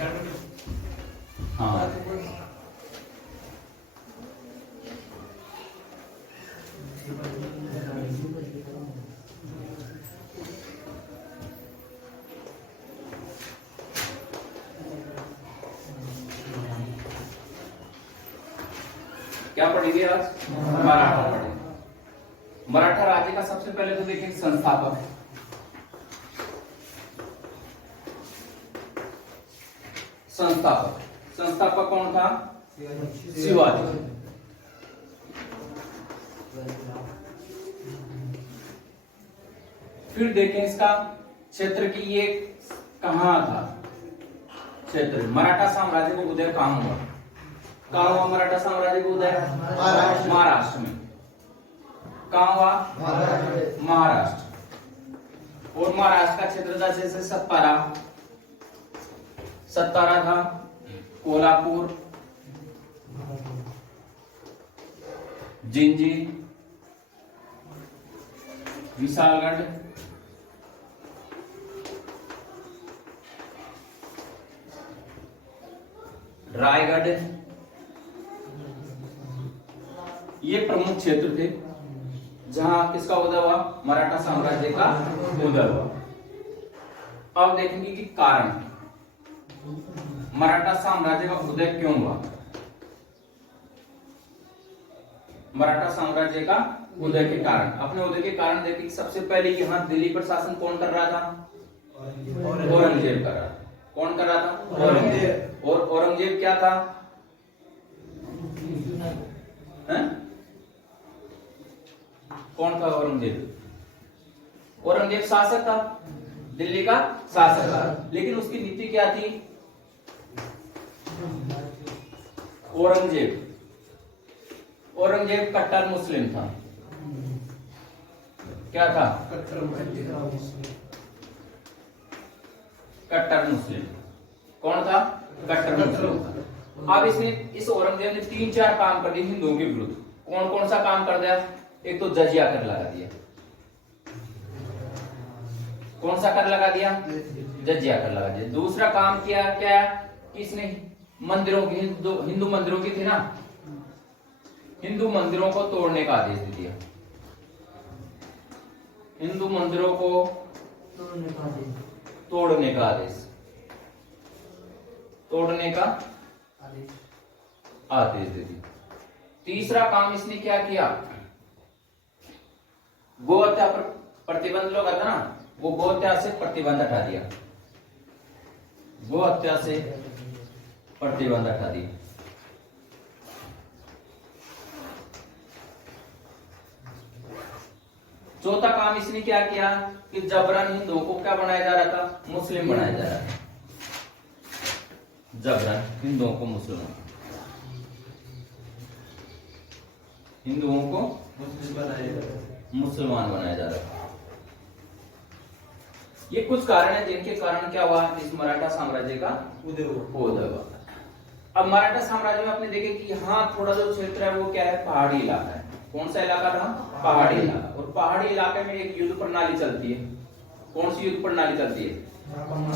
हाँ क्या पढ़ेंगे आज? मराठा पढ़ेंगे। मराठा राज्य का सबसे पहले तो देखिए संस्थापक है। संस्थापक कौन था? शिवाजी। फिर देखें इसका क्षेत्र की ये कहां था क्षेत्र। मराठा साम्राज्य को उदय कहां हुआ? कहां हुआ मराठा साम्राज्य को उदय? महाराष्ट्र में। कहां हुआ? महाराष्ट्र। और महाराष्ट्र का क्षेत्र था जैसे सतारा था, कोल्हापुर, जिंजी, विशालगढ़, रायगढ़, ये प्रमुख क्षेत्र थे जहां किसका उदय हुआ? मराठा साम्राज्य का उदय हुआ। अब देखेंगे कि कारण मराठा साम्राज्य का उदय क्यों हुआ। मराठा साम्राज्य का उदय के कारण, अपने उदय के कारण देखिए सबसे पहले यहाँ दिल्ली पर शासन कौन कर रहा था? औरंगजेब कर रहा था। कौन कर रहा था? औरंगजेब। और औरंगजेब क्या था? कौन था औरंगजेब? औरंगजेब शासक था, दिल्ली का शासक था, लेकिन उसकी नीति क्या थी? औरंगजेब कट्टर मुस्लिम था। क्या था? कट्टर मुस्लिम। कौन था? कट्टर मुस्लिम। अब इसने इस औरंगजेब ने 3-4 काम कर दिए हिंदुओं के विरुद्ध। कौन कौन सा काम कर दिया? एक तो जजिया कर लगा दिया। कौन सा कर लगा दिया? जजिया कर लगा दिया। दूसरा काम किया क्या? किसने? मंदिरों की, हिंदू मंदिरों की थी ना, हिंदू मंदिरों को तोड़ने का आदेश दे दिया। हिंदू मंदिरों को तोड़ने का आदेश दे दिया। तीसरा काम इसने क्या किया? गो हत्या पर प्रतिबंध लगा था ना, वो गो हत्या से प्रतिबंध हटा दिया। गो हत्या से प्रतिबंध हटा दिया। चौथा काम इसने क्या किया कि जबरन हिंदुओं को क्या बनाया जा रहा था? मुस्लिम बनाया जा रहा था। जबरन हिंदुओं को मुसलमान बनाया जा रहा था। ये कुछ कारण है जिनके कारण क्या हुआ? इस मराठा साम्राज्य का उदय हुआ। अब मराठा साम्राज्य में आपने देखे कि यहाँ थोड़ा जो क्षेत्र है वो क्या है? पहाड़ी इलाका है। कौन सा इलाका था? पहाड़ी इलाका। और पहाड़ी इलाके में एक युद्ध प्रणाली चलती है। कौन सी युद्ध प्रणाली चलती है?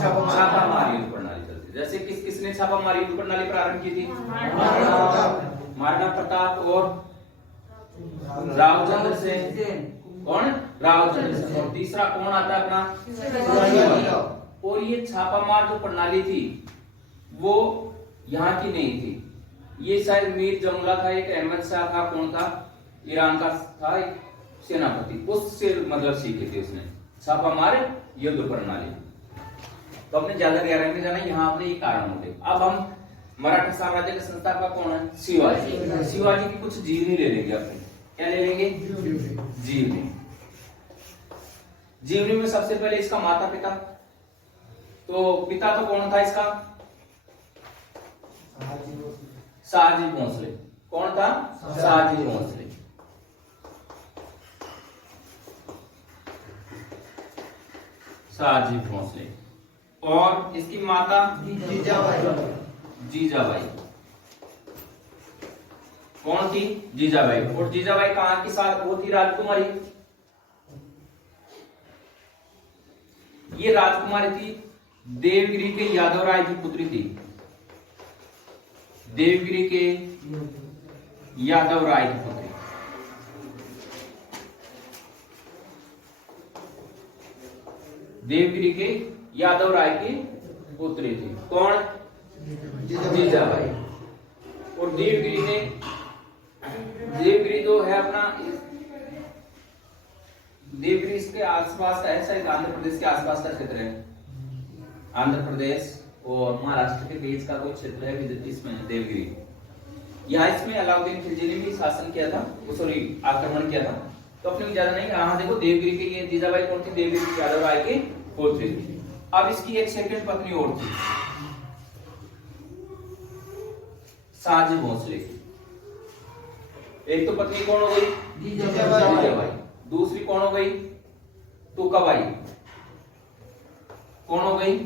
छापामार युद्ध प्रणाली चलती है। जैसे किसने छापामार युद्ध प्रणाली प्रारंभ की थी? महाराणा प्रताप और रावचंद्र सेन। कौन? रावचंद्र सेन। और तीसरा कौन आता है अपना? और ये छापामार जो प्रणाली थी वो यहाँ की नहीं थी। ये शायद मीर जमुला था, एक अहमद शाह था, कौन था? ईरान का था एक सेनापति, उससे मतलब सीखी थी उसने छापामार युद्ध प्रणाली। तो अपने ज्यादा गहराई में जाना, यहाँ अपने ये कारण होते। अब हम मराठा साम्राज्य के संस्थापक कौन है? शिवाजी। शिवाजी की कुछ जीवनी ले लेंगे अपने। क्या ले लेंगे? जीवनी। जीवनी में सबसे पहले इसका माता पिता। तो पिता तो कौन था इसका? शाहजी भोसले। कौन था? शाहजी भोसले। शाहजी भोसले। और इसकी माता? जीजाबाई। कौन थी? जीजाबाई। और जीजाबाई कहां की साथ वो थी? राजकुमारी। ये राजकुमारी थी देवगिरी के यादव राय की पुत्री थी। देवगिरी के यादव राय की पुत्री। देवगिरी के यादव राय की पुत्री थी। कौन? जीजाबाई। और देवगिरी में, देवगिरी जो है अपना, देवगिरी इसके आसपास का है, शायद आंध्र प्रदेश के आसपास का क्षेत्र है। आंध्र प्रदेश और महाराष्ट्र के बीच का कोई क्षेत्र है इसमें देवगिरी। यहाँ इसमें अलाउद्दीन खिलजी ने भी शासन किया था, सॉरी आक्रमण किया था। तो अपने ज्यादा नहीं, यहाँ देखो देवगिरी के ये जीजाबाई कौन थी? देवगिरी यादव राय के पुत्री थी। अब इसकी एक सेकंड पत्नी और थी, साजी भोसले की। एक तो पत्नी कौन हो गई? जीजाबाई। दूसरी कौन हो गई? तुकाबाई। कौन हो गई?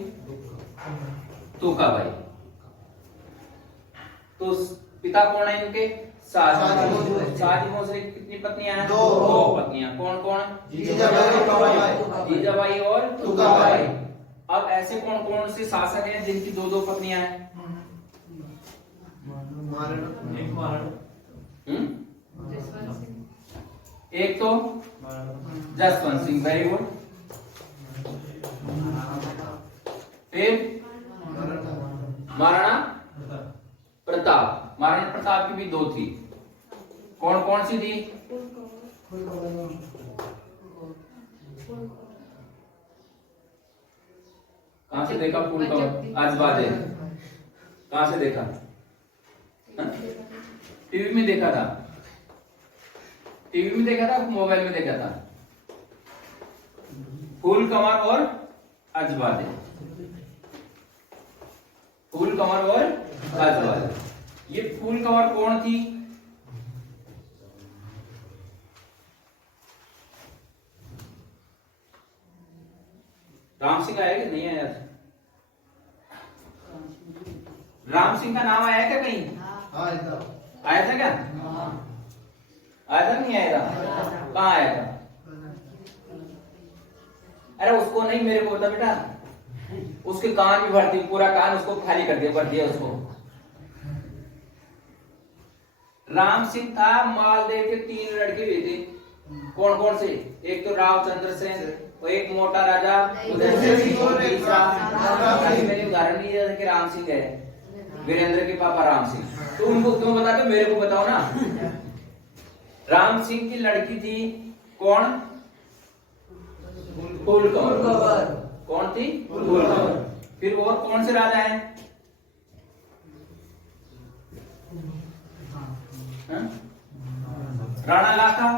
तुकाबाई। तो पिता कौन है इनके? साजी भोसले की कितनी पत्नियां हैं? दो पत्नियां। कौन कौन? जीजाबाई और तुकाबाई। अब ऐसे कौन कौन से शासक हैं जिनकी दो दो पत्नियां हैं? एक तो जसवंत सिंह, वेरी गुड। फिर महाराणा प्रताप। महाराणा प्रताप की भी दो थी। कौन कौन सी थी? कहां से देखा फूल का? आज बात है, कहां से देखा? टीवी में देखा था। टीवी में देखा था, मोबाइल में देखा था। फूल कमर और अजवादे। फूल कमर और अजवादे। ये फूल कमर कौन थी? राम सिंह आया कि नहीं आया? राम सिंह का नाम आया क्या कहीं? आया था क्या? आया था नहीं आया था? कहाँ आया था? अरे उसको नहीं, मेरे को बता बेटा। उसके कान भी भरती, पूरा कान उसको खाली कर दिया, भर दिया उसको। राम सिंह था, मालदेव के 3 लड़के हुए थे। कौन कौन से? एक तो रावचंद्र सेन, और एक मोटा राजा उदयसिंह, मैंने उदाहरण दिया कि राम सिंह है, वीरेंद्र के पापा राम सिंह। तो उनको क्यों बताते, मेरे को बताओ ना। राम सिंह की लड़की थी कौन? फूल कमर। कौन थी? फूल कमर। फिर और कौन से राजा हैं? राणा लाखा।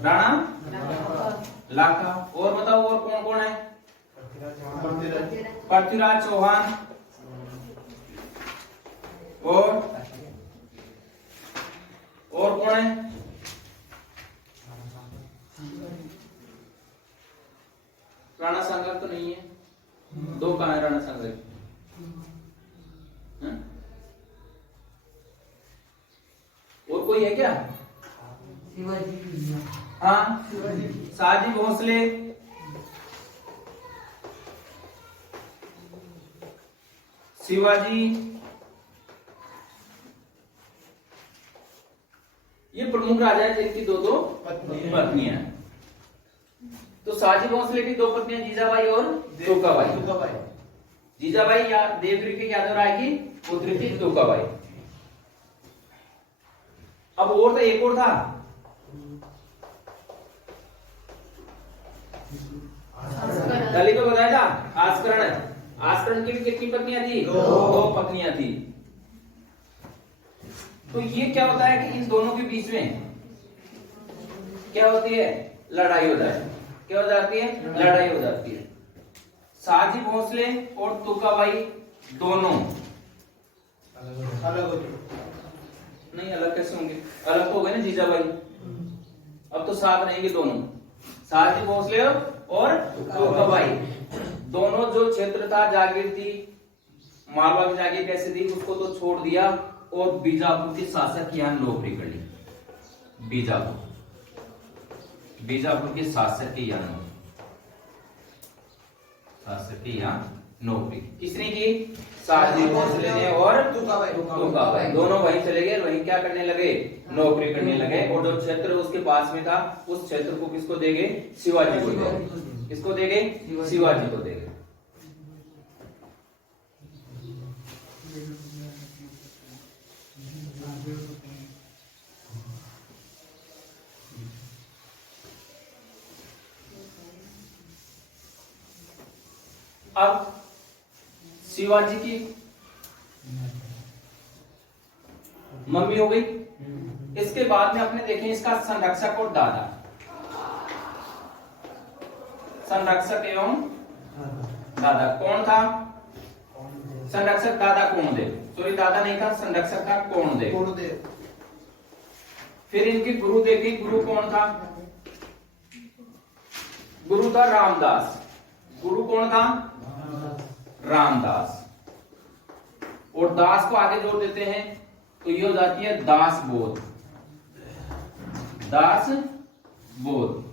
राणा लाखा। और बताओ और कौन कौन है? पृथ्वीराज चौहान। और कौन है? राणा सांगा तो नहीं है। 2 कहां है राणा सांगा? और कोई है क्या? हाँ, साजी भोसले, शिवाजी, ये प्रमुख राजा है जिनकी 2-2 पत्नियां हैं। तो साजी भोसले की 2 पत्नियां जीजाबाई और तुकाबाई। जीजाबाई या देवगिरी के यादव राय की पुत्री थी तुकाबाई। अब और तो एक और था, कल तो बताया था, आस्करण। आस्करण की भी कितनी पत्नियां थी? 2 पत्नियां थी। तो ये क्या होता है कि इन दोनों के बीच में क्या होती है? लड़ाई हो जाती है। क्या हो जाती है? लड़ाई हो जाती है। साजी भोसले और तुकाबाई दोनों अलग हो नहीं, अलग कैसे होंगे? अलग तो हो गए ना जीजाबाई। अब तो साथ रहेंगे दोनों, साजी भोसले और तुकाबाई। दोनों जो क्षेत्र था, जागीर थी, मालवा की जागीर कैसे थी, उसको तो छोड़ दिया और बीजापुर के शासक की यहाँ नौकरी कर ली। बीजापुर के शासक की यहाँ। शासकीय या नौकरी। किसने की? सारजी भोसले ने और तुकाबाई दोनों वहीं चले गए, वहीं क्या करने लगे? नौकरी करने लगे। और जो क्षेत्र उसके पास में था उस क्षेत्र को किसको देंगे? शिवाजी को देंगे। किसको देंगे? शिवाजी को देंगे। अब शिवाजी की मम्मी हो गई। इसके बाद में अपने देखें इसका संरक्षक और दादा। संरक्षक एवं दादा कौन था? संरक्षक दादा कोणदेव, सॉरी दादा नहीं था, संरक्षक था कोणदेव। फिर इनके गुरु देखे, गुरु कौन था? गुरु था रामदास। गुरु कौन था? रामदास। और दास को आगे जोड़ देते हैं तो ये हो जाती है दास बोध। दास बोध।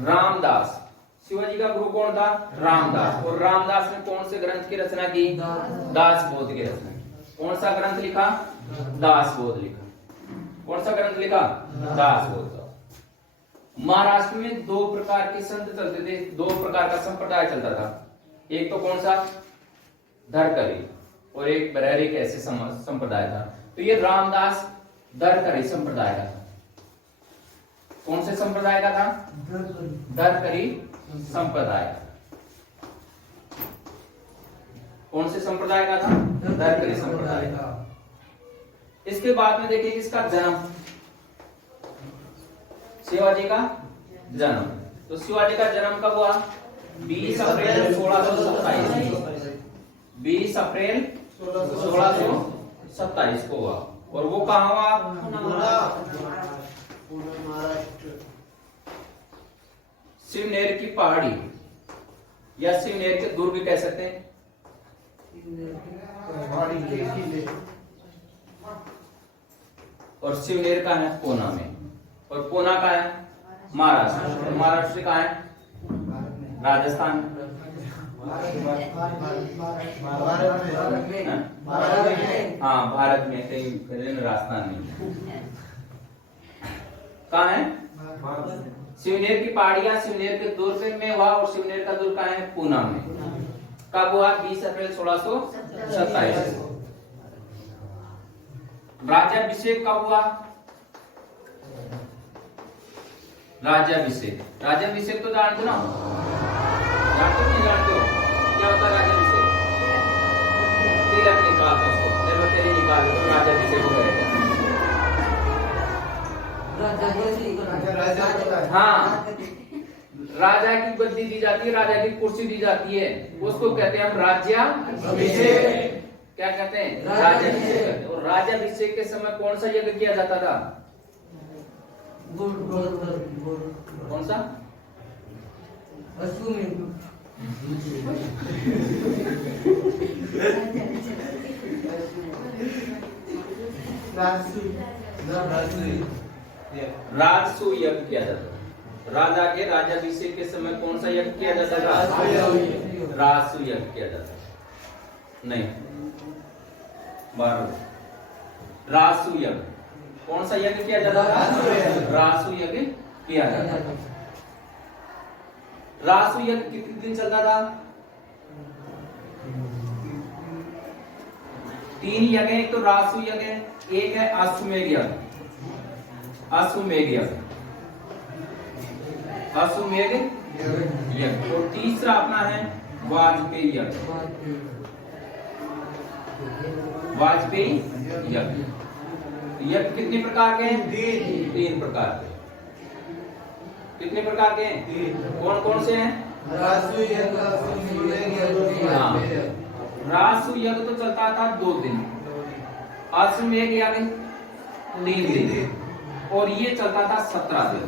रामदास, शिवाजी का गुरु कौन था? रामदास। और रामदास ने कौन से ग्रंथ की रचना की? दास बोध की रचना की। कौन सा ग्रंथ लिखा? दास बोध लिखा। कौन सा ग्रंथ लिखा? दास बोध। महाराष्ट्र में दो प्रकार के संत चलते थे, दो प्रकार का संप्रदाय चलता था। एक तो कौन सा? धरकरी, और एक बरहरिक ऐसे संप्रदाय था। तो ये रामदास धरकरी संप्रदाय का था। कौन से संप्रदाय का था? धरकरी संप्रदाय। कौन से संप्रदाय का था? धरकरी संप्रदाय का। इसके बाद में देखिए इसका जन्म, शिवाजी का जन्म। तो शिवाजी का जन्म कब हुआ? 20 अप्रैल 1627। 20 अप्रैल 1627 को हुआ। और वो कहाँ हुआ? शिवनेर की पहाड़ी या शिवनेर के दुर्ग कह सकते हैं। और शिवनेर का है पूना में, और पूना का है महाराष्ट्र। और महाराष्ट्र का है राजस्थान। हाँ भारत में कहीं राजस्थान में कहा है? शिवनेर की पहाड़ियां शिवनेर के दुर्ग में हुआ, और शिवनेर का दुर्ग कहाँ है? पूना में। कब हुआ? 20 अप्रैल 1627। राज्याभिषेक कब हुआ? राज्याभिषेक। राज्याभिषेक तो जानते ना? जानते हो नहीं जानते हो? क्या होता है राज्याभिषेक? तिलक निकालते उसको, चलो तेरी निकाल दो, राज्याभिषेक हो गया। हाँ, राजा की गद्दी दी जाती है, राजा की कुर्सी दी जाती है, उसको कहते हैं हम राज्याभिषेक। क्या कहते हैं? राज्याभिषेक। और राज्याभिषेक के समय कौन सा यज्ञ किया जाता था? कौन सा? राजसू यज्ञ किया जाता था। राजा के राज्याभिषेक के समय कौन सा यज्ञ किया जाता था? राजसू यज्ञ किया जाता था। नहीं, राजसू यज्ञ। कौन सा यज्ञ किया जाता था? राजसू यज्ञ किया जाता था। राजसू यज्ञ कितने दिन चलता था? 3 यज्ञ। एक तो राजसू यज्ञ, एक है अश्वमेध यज्ञ। अश्वमेध यज्ञ, अश्वमेध यज्ञ। और तीसरा अपना है वाजपेयी यज्ञ। वाजपेयी यज्ञ। यज्ञ कितने प्रकार के हैं? 3 प्रकार के। कितने प्रकार के हैं? कौन कौन से हैं? राजसू यज्ञ, राजसू यज्ञ तो चलता था 2 दिन, अश्वमेध यज्ञ 3 दिन, और ये चलता था 17 दिन।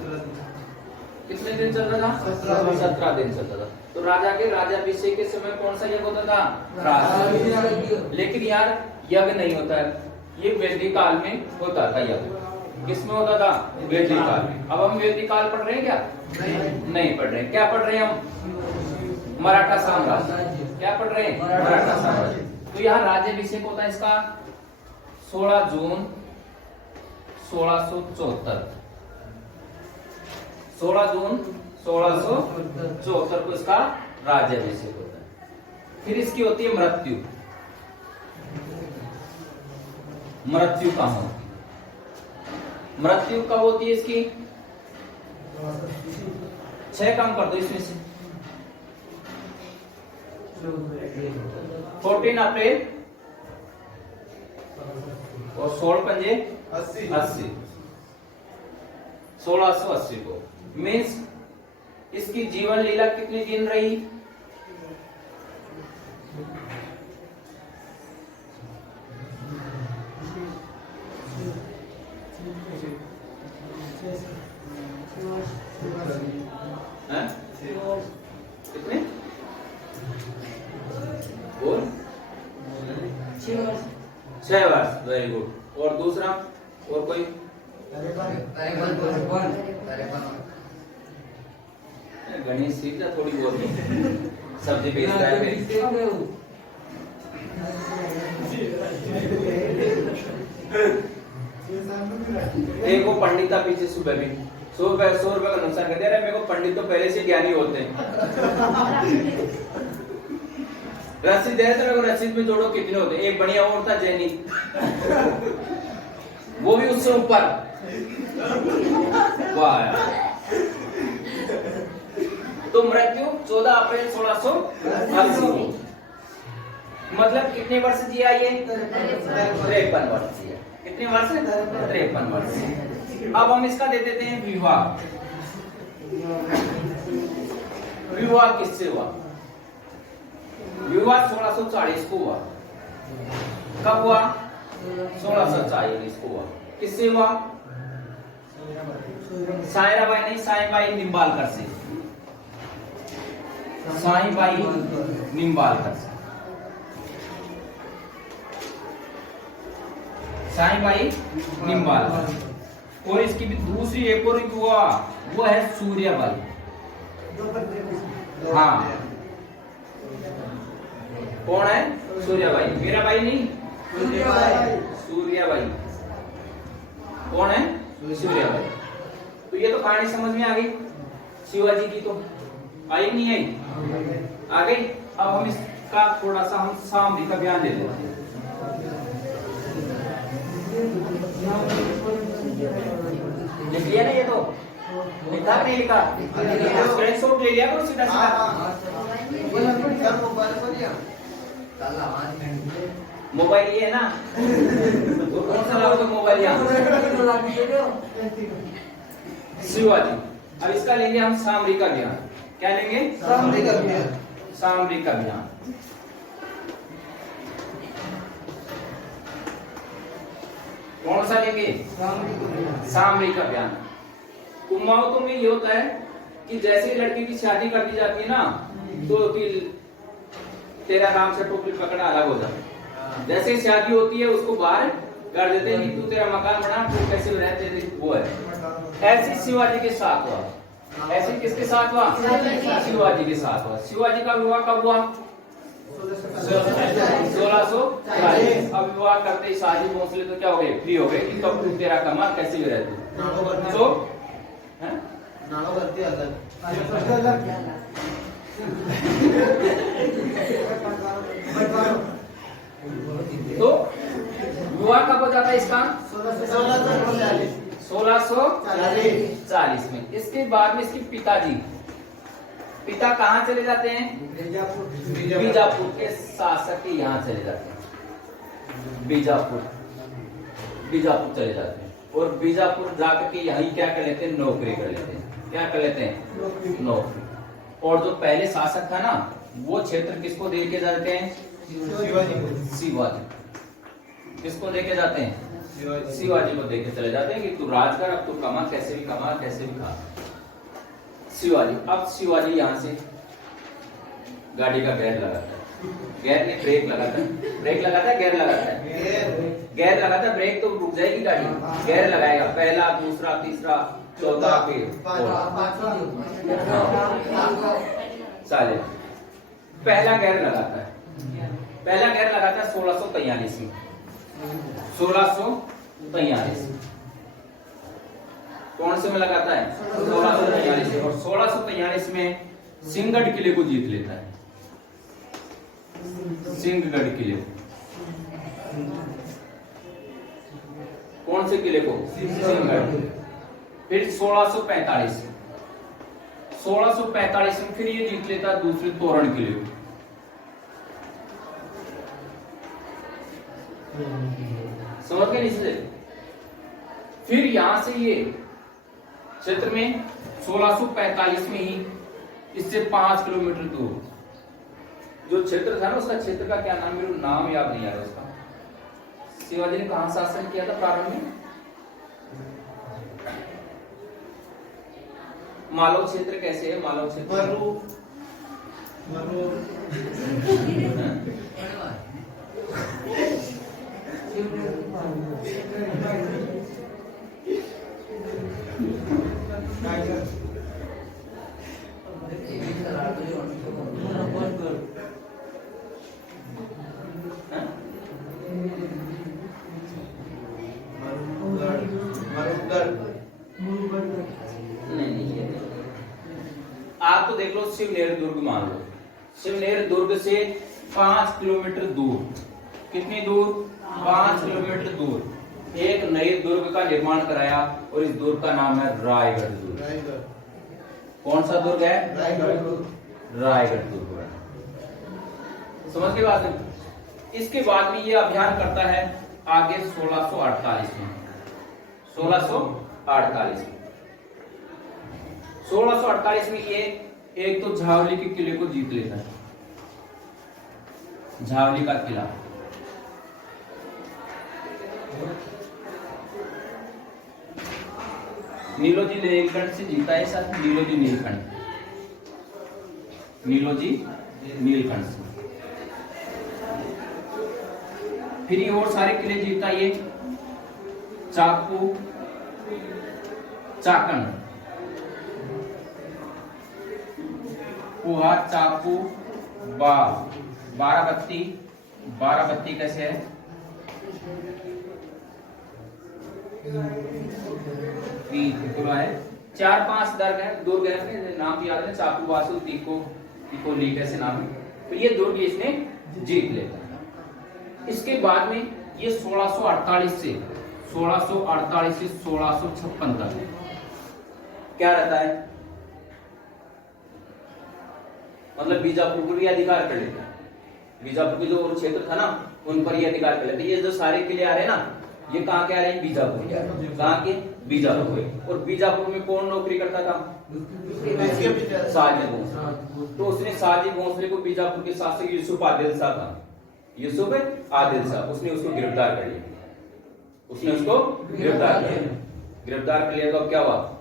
कितने दिन चलता था? 17 दिन चलता था। तो राजा के राज्याभिषेक के समय कौन सा यज्ञ होता था? राजसू। लेकिन यार यज्ञ नहीं होता है, ये वैदिक काल में होता था यज्ञ। किसमें होता था? वैदिक काल में। अब हम वैदिक काल पढ़ रहे हैं क्या? नहीं पढ़ रहे हैं। क्या पढ़ रहे हैं हम? मराठा साम्राज्य। क्या पढ़ रहे हैं? मराठा साम्राज्य। तो यहाँ राज्याभिषेक होता है इसका 16 जून 1674। 16 जून 1674 को इसका राज्याभिषेक होता है। फिर इसकी होती है मृत्यु। मृत्यु कहाँ होती है? मृत्यु कब होती है इसकी? 6 कम कर दो इसमें से। 14 अप्रैल और 16 पंजे 80 1680 को। मीन्स इसकी जीवन लीला कितने दिन रही? कितने? बोल। 6 वर्ष। Very good. और दूसरा और कोई? गणेश सीख जा थोड़ी बहुत सब्जी बेचता है मेरी। देखो पंडित था पीछे सुबह भी 100 रुपए का नुकसान कर दिया। मेरे को पंडित तो पहले से ज्ञानी होते हैं। रसीद दे तो मेरे को रसीद में जोड़ो कितने होते हैं। एक बढ़िया और था जैनी, वो भी उससे ऊपर। वाह। तो मृत्यु 14 अप्रैल 1680। मतलब कितने वर्ष जिया ये? 53 वर्ष जिया। कितने वर्ष? 53 वर्ष। अब हम इसका दे देते हैं विवाह। विवाह किससे हुआ? विवाह 1640 को हुआ। कब हुआ? 1640 को हुआ। किससे हुआ? सायराबाई नहीं, साईबाई निम्बालकर से। साईबाई निम्बालकर से। साईबाई निम्बालकर। और इसकी भी दूसरी एक और हुआ, वो है सूर्याबाई। हाँ, कौन है? सूर्याबाई। मेरा भाई नहीं, सूर्याबाई। कौन है? सूर्याबाई। तो ये तो कहानी समझ में आ गई शिवाजी की। तो आई नहीं आई? आ गई। अब हम इसका थोड़ा सा हम सामरी का बयान ले लेते हैं। लिख लिया ना? ये तो लिखा नहीं लिखा? स्क्रीनशॉट ले लिया करो सीधा सीधा। मोबाइल ये है ना? तो कौन सा लाओगे मोबाइल यहाँ? शिवाजी। अब इसका लेंगे हम सामरी का बयान। क्या लेंगे? सामरी का बयान। सामरी का बयान। कौन सा लेंगे? सामरी का बयान। कुमाऊं में ये होता है कि जैसे लड़की की शादी कर दी जाती है ना, तो तेरा राम से टोपी पकड़ा अलग हो जाता है। जैसे शादी होती है उसको बाहर कर देते हैं कि तू तेरा मकान बना, तू कैसे रहते थे, वो है। ऐसी शिवाजी के साथ हुआ। ऐसे किसके साथ हुआ? शिवाजी के साथ हुआ। शिवाजी का विवाह कब हुआ? 1640। अब विवाह करते ही शादी भोसले तो क्या हो गए? फ्री हो गए कि कब तू तेरा कमा कैसे भी रहते। तो तो विवाह कब हो जाता है इसका? 1640 में। इसके बाद में इसके पिता कहाँ चले जाते हैं? बीजापुर के शासक के यहाँ चले जाते हैं। बीजापुर चले जाते हैं। और बीजापुर जाकर के यहीं क्या कर लेते हैं? नौकरी कर लेते हैं। क्या कर लेते हैं? नौकरी। और जो पहले शासक था ना, वो क्षेत्र किसको दे के जाते हैं? शिवाजी। किसको दे के जाते हैं? शिवाजी को दे के चले जाते हैं कि तू राज कर, अब तू कमा, कैसे भी कमा, कैसे भी खा। शिवाजी। अब शिवाजी यहाँ से गाड़ी का गेयर लगाता है। गेयर नहीं, ब्रेक लगाता है। ब्रेक लगाता है, गेयर लगाता है। गेयर लगाता है, ब्रेक तो रुक जाएगी गाड़ी। गेयर लगाएगा, पहला, दूसरा, तीसरा, चौथा, फिर चाले। पहला गैर लगाता है। पहला गैर लगाता है 1643 में। 1643 कौन से में लगाता है? 1643 में। और 1643 में सिंहगढ़ किले को जीत लेता है। सिंहगढ़ किले को। कौन से किले को? सिंहगढ़। फिर 1645 में फिर ये जीत लेता है दूसरे तोरण किले को। समझ गए नीचे? फिर यहां से ये क्षेत्र में 1645 में ही इससे 5 किलोमीटर दूर जो क्षेत्र था ना, उसका क्षेत्र का क्या नाम, मेरे नाम याद नहीं आ रहा उसका। शिवाजी ने कहां शासन किया था प्रारंभ में? मालव क्षेत्र कैसे है? मालव क्षेत्र आप तो देख लो, शिवनेर दुर्ग मान लो। शिवनेर दुर्ग से 5 किलोमीटर दूर, कितनी दूर? 5 किलोमीटर दूर एक नए दुर्ग का निर्माण कराया और इस दुर्ग का नाम है रायगढ़ दुर्ग। कौन सा दुर्ग है? रायगढ़ दुर्ग। समझ के बात है? इसके बाद में ये अभियान करता है आगे 1648 में। 1648 में ये एक तो झावली के किले को जीत लेता है। झावली का किला। नीलोजी नीलकंठ से जीता है सर। नीलोजी नीलकंठ से। फिर ये और सारे किले जीता ये। चाकू, चाकन, कुहा, चाकू, बाराबत्ती। बाराबत्ती कैसे है? है 4-5 दुर्ग है। दुर्ग है, नाम याद है। चाकू, वासु, तिकोली कैसे नाम है। तो ये दुर्ग इसने जीत लेता है। इसके बाद में ये 1648 से 1656 तक क्या रहता है? मतलब बीजापुर को भी अधिकार कर लेता है। बीजापुर के जो क्षेत्र था ना, उन पर ये अधिकार कर लेते। ये जो सारे किले आ रहे हैं ना, ये कहाँ के आ रहे हैं? बीजापुर के आ रहे हैं। कहाँ के? बीजापुर के। और बीजापुर में कौन नौकरी करता था? साजिद भोसले। तो उसने साजिद भोसले को, बीजापुर के शासक यूसुफ आदिल शाह था, यूसुफ आदिल शाह, उसने उसको गिरफ्तार कर लिया। उसने उसको गिरफ्तार कर लिया। गिरफ्तार कर लिया तो अब क्या हुआ?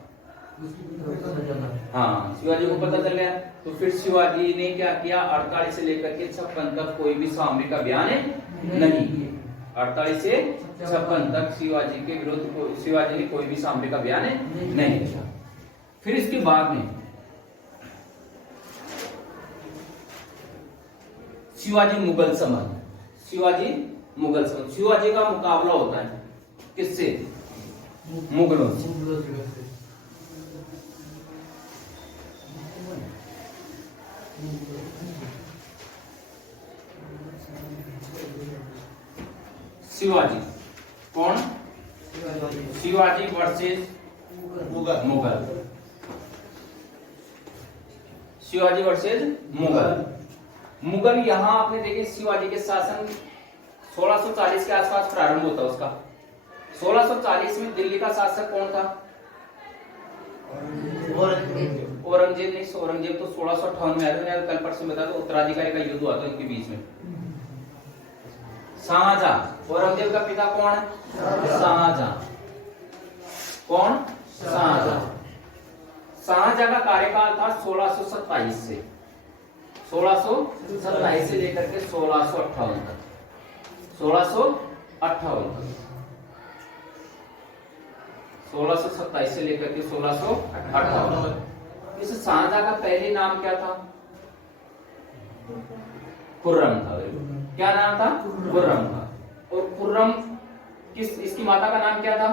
हाँ, शिवाजी को पता चल गया। तो फिर शिवाजी ने क्या किया? 48 से लेकर के 56 तक कोई भी सामरिक अभियान नहीं किया। 48 से 56 तक शिवाजी के विरुद्ध शिवाजी ने कोई भी सामरिक अभियान नहीं किया। फिर इसके बाद में शिवाजी मुगल संबंध। शिवाजी का मुकाबला होता है किससे? मुगलों से। शिवाजी कौन? शिवाजी वर्सेस मुगल। शिवाजी वर्सेस मुगल। मुगल यहां आपने देखे शिवाजी के शासन 1640 के आसपास प्रारंभ होता है उसका। 1640 में दिल्ली का शासक कौन था? औरंगजेब नहीं। औरंगजेब तो 1658 में आया था। कल परसों बताया तो उत्तराधिकारी का युद्ध हुआ था इनके बीच में। शाहजहां। औरंगजेब का पिता कौन है? शाहजहां। कौन? शाहजहां। शाहजहां का कार्यकाल था 1627 से 1627 से लेकर के 1658 तक। 1627 से लेकर के 1658। इस शाहजहां का पहले नाम क्या था? खुर्रम था। क्या नाम था? खुर्रम था। और खुर्रम इसकी माता का नाम क्या था?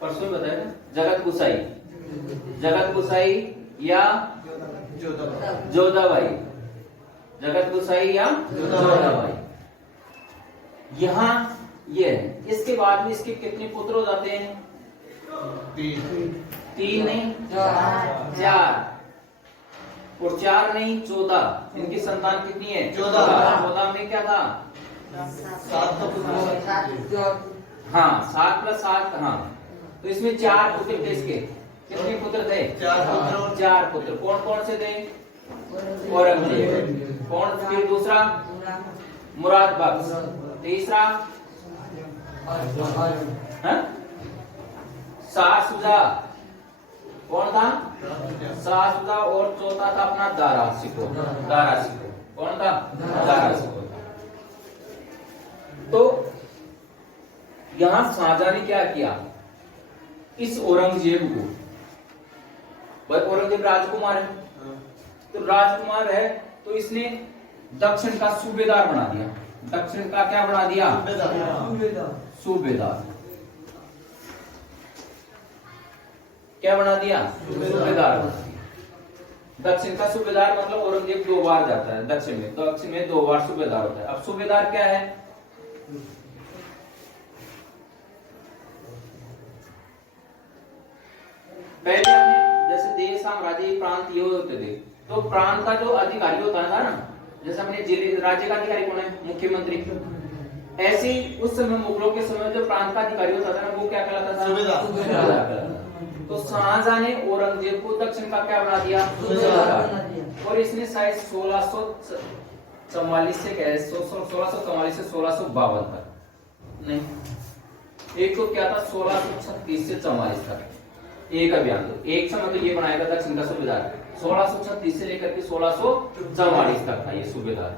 परसों बताया, जगत गुसाई, जगत गुसाई या जोधाबाई, जगत गुसाई या जोधाबाई। यहाँ ये है। इसके बाद में इसके कितने पुत्र हो जाते हैं? तीन नहीं, चार। और 4 नहीं 14। इनकी संतान कितनी है? 14 में क्या था? 7 हाँ 7 + 7। हाँ तो इसमें 4 पुत्र थे। इसके कितने पुत्र थे? 4 पुत्र। कौन कौन से थे? औरंगजेब। कौन? फिर दूसरा मुराद बख्श। तीसरा शाह शुजा। कौन था? शाह शुजा। और चौथा था अपना दारा शिकोह। दारा शिकोह। कौन था? दारा शिकोह। तो यहां शाहजहां ने क्या किया? इस औरंगजेब को, भाई औरंगजेब राजकुमार है, तो राजकुमार है तो इसने दक्षिण का सूबेदार बना दिया। दक्षिण का क्या बना दिया? सूबेदार। क्या बना दिया? सूबेदार बना दिया। दक्षिण का सूबेदार मतलब औरंगजेब 2 बार जाता है दक्षिण में, तो दक्षिण में 2 बार सूबेदार होता है। अब सूबेदार क्या है? पहले हमने जैसे देश, साम्राज्य, प्रांत ये होते थे, तो प्रांत का जो अधिकारी होता था ना, जैसे अपने जिले राज्य का अधिकारी कौन है? मुख्यमंत्री। ऐसे ही उस समय मुगलों के समय जो प्रांत का अधिकारी होता था ना, वो क्या कहलाता था? सूबेदार। तो शाहजहां ने औरंगजेब को दक्षिण का क्या बना दिया? सूबेदार। और इसने शायद 1644 से क्या है, 1644 से 1652 तक नहीं, एक तो क्या था 1636 से 44 तक एक अभियान। तो एक समय तो ये बनाएगा दक्षिण का सूबेदार। 1636 से लेकर के 1644 तक था ये सूबेदार।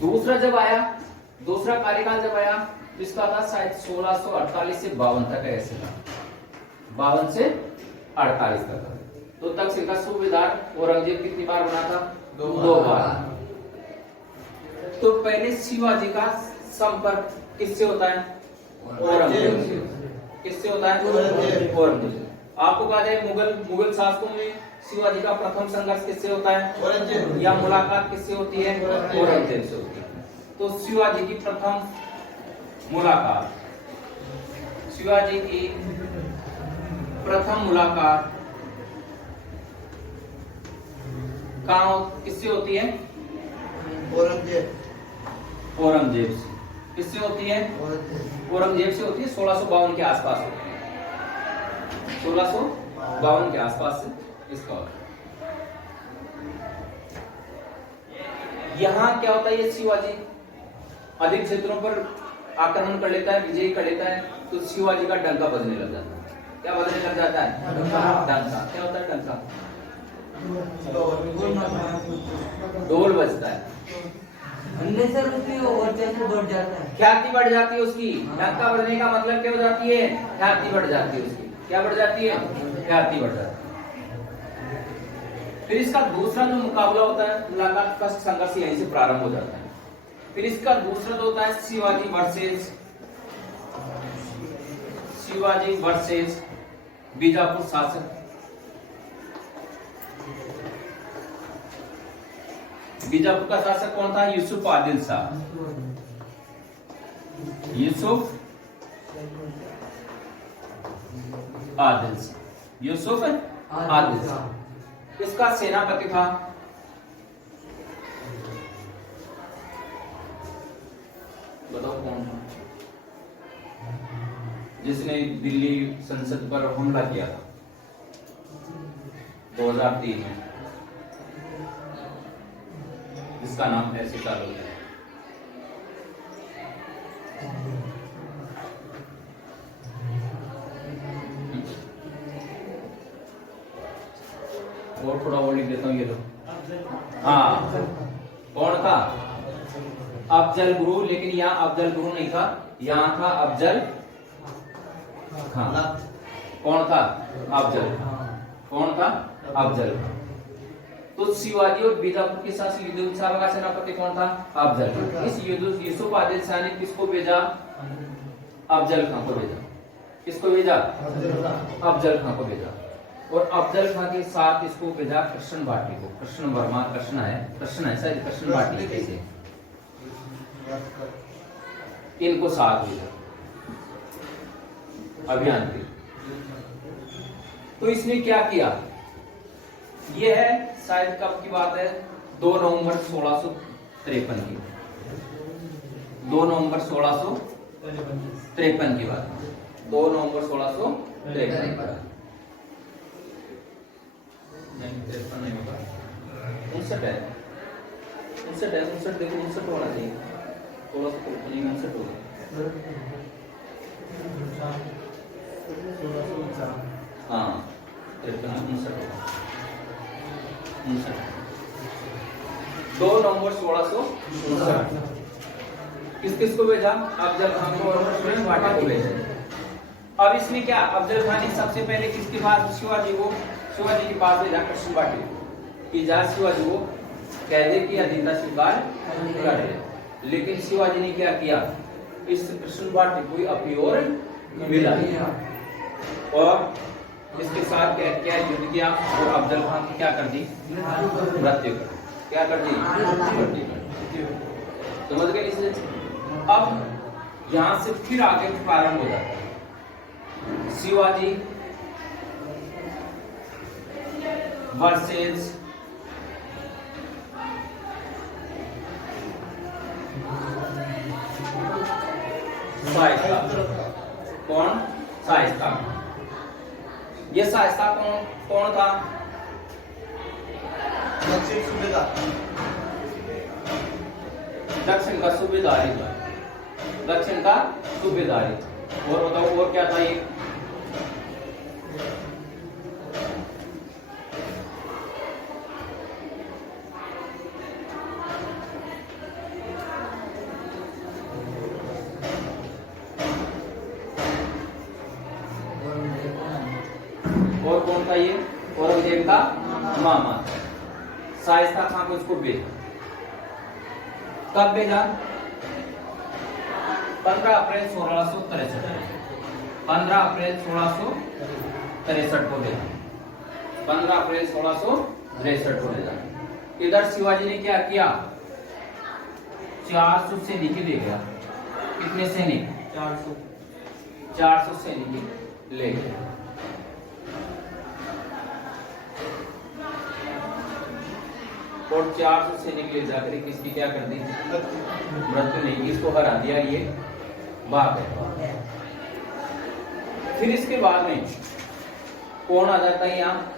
दूसरा जब आया, दूसरा कार्यकाल जब आया, इसका था शायद 1648 से 52 तक ऐसे था, 52 से 48 तक था। तो दक्षिण का सूबेदार औरंगजेब कितनी बार बना था? 2 बार। तो पहले शिवाजी का संपर्क किससे होता है? औरंगजेब से। किससे होता है? औरंगजेब। आपको कहा जाए मुगल शासकों में शिवाजी का प्रथम संघर्ष किससे होता है? या मुलाकात किससे होती है? औरंगजेब से होती है। तो शिवाजी की प्रथम मुलाकात, शिवाजी की प्रथम मुलाकात कहाँ किससे होती है? औरंगजेब से। किससे होती है? औरंगजेब से होती है। 1652 के आसपास होती है, 1652 के आसपास से इसका होता है। यहां क्या होता है? ये शिवाजी अधिक क्षेत्रों पर आक्रमण कर लेता है, विजय कर लेता है, तो शिवाजी का डंका बजने लग जाता है। क्या बजने लग जाता है? डंका। क्या होता है डंका? ढोल बजता है। ख्याति बढ़ जाती है उसकी। डंका बजने का मतलब क्या हो जाती है? ख्याति बढ़ जाती है उसकी। क्या बढ़ जाती है? ख्याति बढ़ जाती है। फिर इसका दूसरा जो मुकाबला होता है, मुलाकात का संघर्ष यहीं से प्रारंभ हो जाता है। फिर इसका दूसरा जो होता है शिवाजी वर्सेस बीजापुर शासक। बीजापुर का शासक कौन था? यूसुफ आदिल शाह। यूसुफ आदिल शाह इसका सेनापति था। बताओ कौन था जिसने दिल्ली संसद पर हमला किया था 2003 में? जिसका नाम ऐसे चालू है। और थोड़ा और लिख देता हूँ ये लो। हाँ कौन था? अफजल गुरु। लेकिन यहाँ अफजल गुरु नहीं था, यहाँ था अफजल खां। कौन था? अफजल। कौन था? अफजल। तो शिवाजी और बीजापुर के साथ युद्ध का सेनापति कौन था? अफजल। इस युद्ध यूसुफ आदिल शाह ने किसको भेजा? अफजल खां को भेजा। किसको भेजा? अफजल खां को भेजा। और अफजल खां के साथ इसको भेजा कृष्ण भाटी को। कृष्ण वर्मा, कृष्ण है शायद, कृष्ण भाटी कैसे, इनको साथ भेजा अभियान के। तो इसने क्या किया? ये है शायद कब की बात है? 2 नवंबर 1653 की। 2 नवंबर 1653 की बात। 2 नवंबर 1653 की बात। नहीं 53 नहीं होगा, 59 है। 59 है, 59 देखो, 59 होना चाहिए। 1653 होगा। हाँ 53 होगा। 2 नवंबर 1659। किस किस को भेजा? अफजल खान को और कृष्ण भाटी को भेजा। अब इसमें क्या, अफजल खान ने सबसे पहले किसके पास? शिवाजी के पास भेजा कृष्ण भाटी को कि जा शिवाजी को कह दे कि अदिता स्वीकार कर ले। लेकिन शिवाजी ने क्या किया? इस कृष्ण भाटी को अपियोर मिला और इसके साथ क्या युद्ध किया और अफजल खान की क्या कर दी? मृत्यु। क्या कर दी? मृत्यु। समझ गए? इसलिए अब यहां से फिर आगे प्रारंभ हो जाता है। शिवाजी वर्सेस शाइस्ता। कौन? शाइस्ता। ये शाइस्ता कौन था? दक्षिण का सूबेदारी था। दक्षिण का सूबेदारी। और बताओ और क्या था ये? और कौन था ये? औरंगजेब का मामा। शाइस्ता खां को इसको भेजा। कब भेजा? 15 अप्रैल 1663। 15 अप्रैल 1663 को भेजा। 15 अप्रैल 1663 को भेजा। इधर शिवाजी ने क्या किया? 400 सैनिक ले गया। कितने सैनिक? 400 सैनिक ले गया। और 400 सैनिक ले जाकर किसकी क्या कर दी? मृत्यु नहीं, इसको हरा दिया। ये बात है। फिर इसके बाद में कौन आ जाता है यहाँ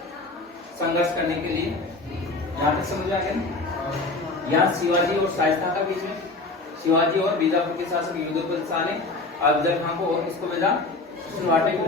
संघर्ष करने के लिए? यहाँ तक समझ आ गया? यहाँ शिवाजी और शाइस्ता का बीच में, शिवाजी और बीजापुर के शासक युद्धोत्पल शाह ने अफजल खान को और किसको भेजा? कृष्ण भाटी को।